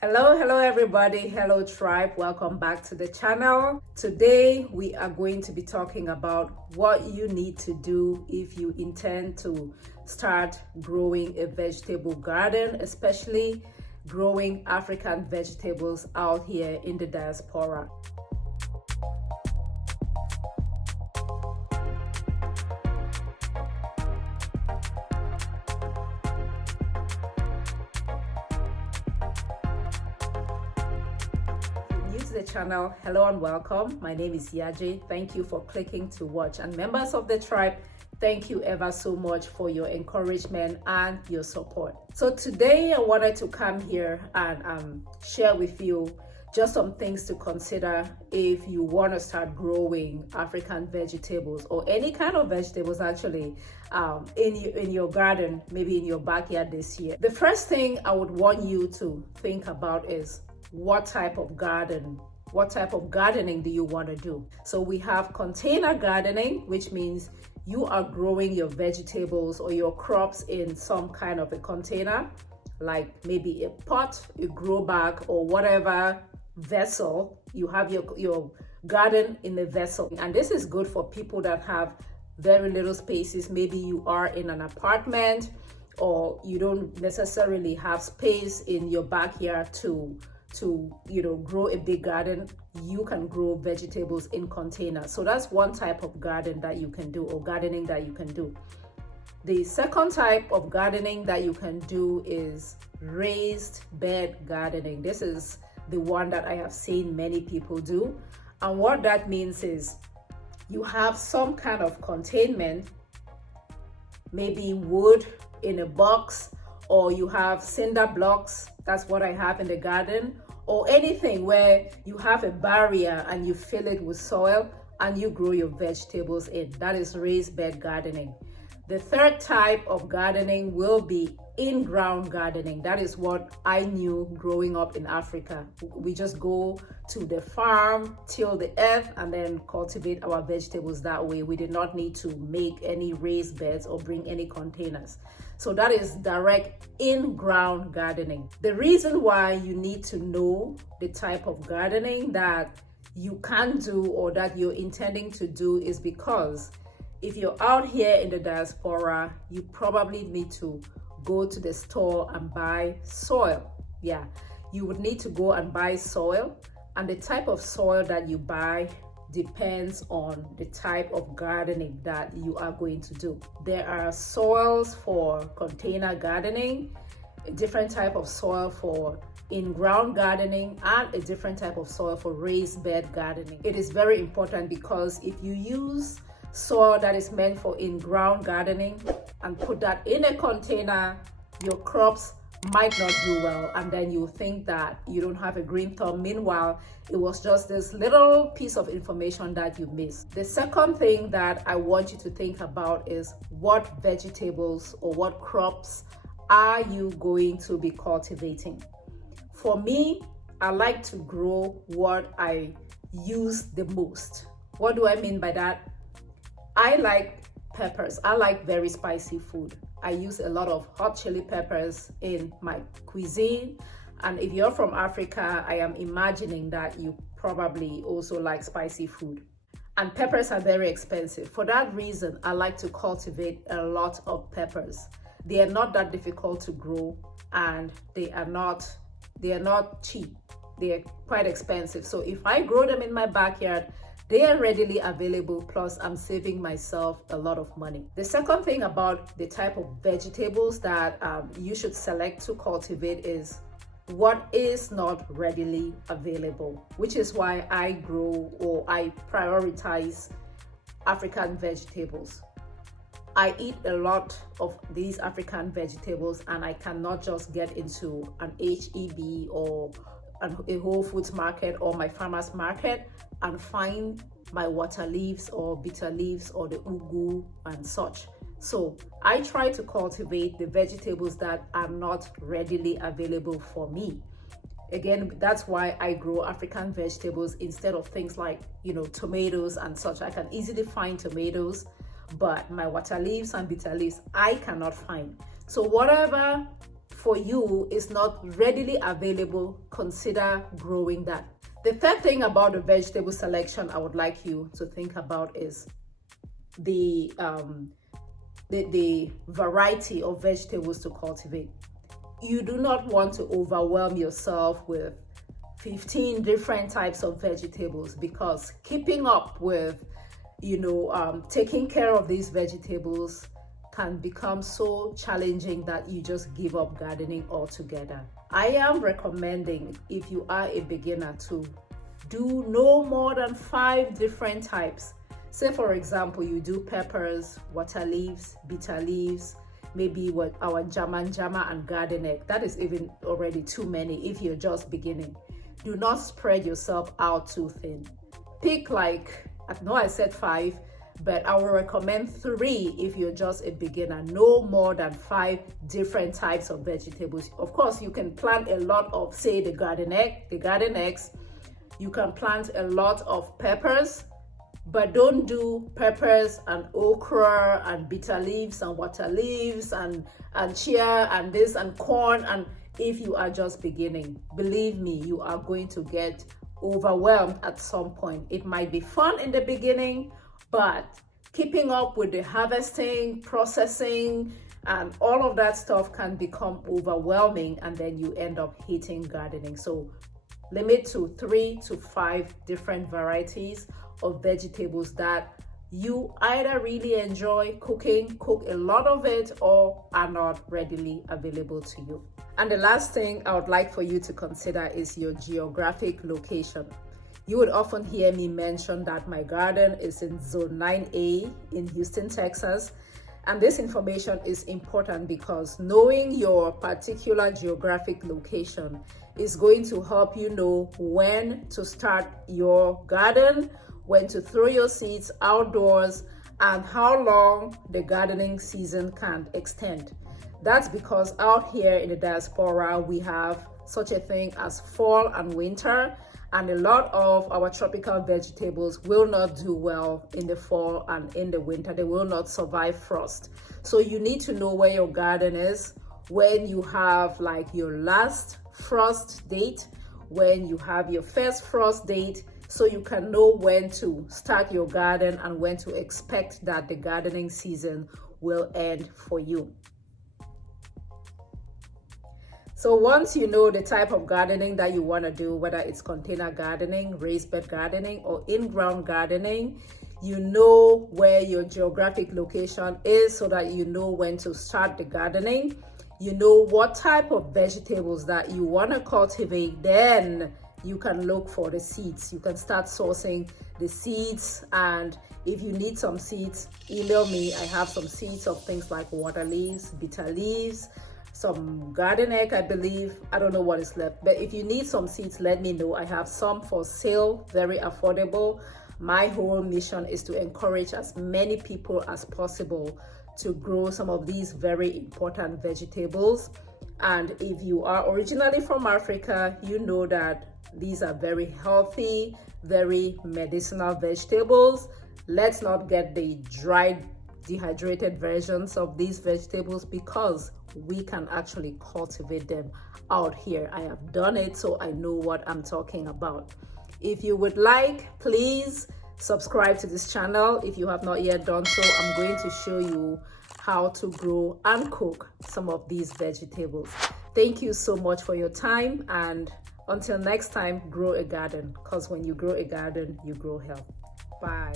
Hello everybody. Hello tribe. Welcome back to the channel. Today we are going to be talking about what you need to do if you intend to start growing a vegetable garden, especially growing African vegetables out here in the diaspora. The channel, hello and welcome. My name is YAJE. Thank you for clicking to watch, and members of the tribe, thank you ever so much for your encouragement and your support. So today I wanted to come here and share with you just some things to consider if you want to start growing African vegetables or any kind of vegetables actually in your garden, maybe in your backyard this year. The first thing I would want you to think about is what type of gardening do you want to do? So we have container gardening, which means you are growing your vegetables or your crops in some kind of a container, like maybe a pot, a grow bag, or whatever vessel. You have your garden in a vessel. And this is good for people that have very little spaces. Maybe you are in an apartment or you don't necessarily have space in your backyard to grow a big garden. You can grow vegetables in containers. So that's one type of garden that you can do, or gardening that you can do. The second type of gardening that you can do is raised bed gardening. This is the one that I have seen many people do. And what that means is you have some kind of containment, maybe wood in a box, or you have cinder blocks. That's what I have in the garden. Or anything where you have a barrier and you fill it with soil and you grow your vegetables in. That is raised bed gardening. The third type of gardening will be in-ground gardening. That is what I knew growing up in Africa. We just go to the farm, till the earth, and then cultivate our vegetables that way. We did not need to make any raised beds or bring any containers. So that is direct in-ground gardening. The reason why you need to know the type of gardening that you can do or that you're intending to do is because if you're out here in the diaspora, you probably need to go to the store and buy soil. Yeah, you would need to go and buy soil, and the type of soil that you buy depends on the type of gardening that you are going to do. There are soils for container gardening, a different type of soil for in-ground gardening, and a different type of soil for raised bed gardening. It is very important because if you use soil that is meant for in-ground gardening and put that in a container, your crops might not do well, and then you think that you don't have a green thumb. Meanwhile, it was just this little piece of information that you missed. The second thing that I want you to think about is what vegetables or what crops are you going to be cultivating? For me, I like to grow what I use the most. What do I mean by that? I like peppers. I like very spicy food. I use a lot of hot chili peppers in my cuisine. And if you're from Africa, I am imagining that you probably also like spicy food. And peppers are very expensive. For that reason, I like to cultivate a lot of peppers. They are not that difficult to grow, and they are not cheap. They are quite expensive. So if I grow them in my backyard, they are readily available, plus I'm saving myself a lot of money. The second thing about the type of vegetables that you should select to cultivate is what is not readily available, which is why I grow or I prioritize African vegetables. I eat a lot of these African vegetables, and I cannot just get into an HEB or a Whole Foods market or my farmer's market and find my water leaves or bitter leaves or the ugu and such. So I try to cultivate the vegetables that are not readily available for me. Again, that's why I grow African vegetables instead of things like, tomatoes and such. I can easily find tomatoes, but my water leaves and bitter leaves, I cannot find. So whatever for you is not readily available, consider growing that. The third thing about the vegetable selection I would like you to think about is the variety of vegetables to cultivate. You do not want to overwhelm yourself with 15 different types of vegetables, because keeping up with taking care of these vegetables can become so challenging that you just give up gardening altogether. I am recommending, if you are a beginner, to do no more than 5 different types. Say for example, you do peppers, water leaves, bitter leaves, maybe what our German and garden egg. That is even already too many if you're just beginning. Do not spread yourself out too thin. Pick, like, I know I said 5, but I will recommend 3 if you're just a beginner. No more than 5 different types of vegetables. Of course, you can plant a lot of, say, the garden eggs. You can plant a lot of peppers, but don't do peppers and okra and bitter leaves and water leaves and chia and this and corn. And if you are just beginning, believe me, you are going to get overwhelmed at some point. It might be fun in the beginning, but keeping up with the harvesting, processing, and all of that stuff can become overwhelming, and then you end up hating gardening. So limit to 3 to 5 different varieties of vegetables that you either really enjoy cooking, cook a lot of it, or are not readily available to you. And the last thing I would like for you to consider is your geographic location. You would often hear me mention that my garden is in Zone 9A in Houston, Texas. And this information is important because knowing your particular geographic location is going to help you know when to start your garden, when to throw your seeds outdoors, and how long the gardening season can extend. That's because out here in the diaspora, we have such a thing as fall and winter, and a lot of our tropical vegetables will not do well in the fall and in the winter. They will not survive frost. So you need to know where your garden is, when you have like your last frost date, when you have your first frost date, so you can know when to start your garden and when to expect that the gardening season will end for you. So once you know the type of gardening that you want to do, whether it's container gardening, raised bed gardening, or in-ground gardening, you know where your geographic location is so that you know when to start the gardening. You know what type of vegetables that you want to cultivate, then you can look for the seeds. You can start sourcing the seeds, and if you need some seeds, email me. I have some seeds of things like water leaves, bitter leaves, some garden egg, I believe. I don't know what is left, but if you need some seeds, let me know. I have some for sale, very affordable. My whole mission is to encourage as many people as possible to grow some of these very important vegetables. And if you are originally from Africa, you know that these are very healthy, very medicinal vegetables. Let's not get the dried, dehydrated versions of these vegetables, because we can actually cultivate them out here. I have done it, so I know what I'm talking about. If you would like, please subscribe to this channel. If you have not yet done so, I'm going to show you how to grow and cook some of these vegetables. Thank you so much for your time, and until next time, grow a garden, because when you grow a garden, you grow health. Bye.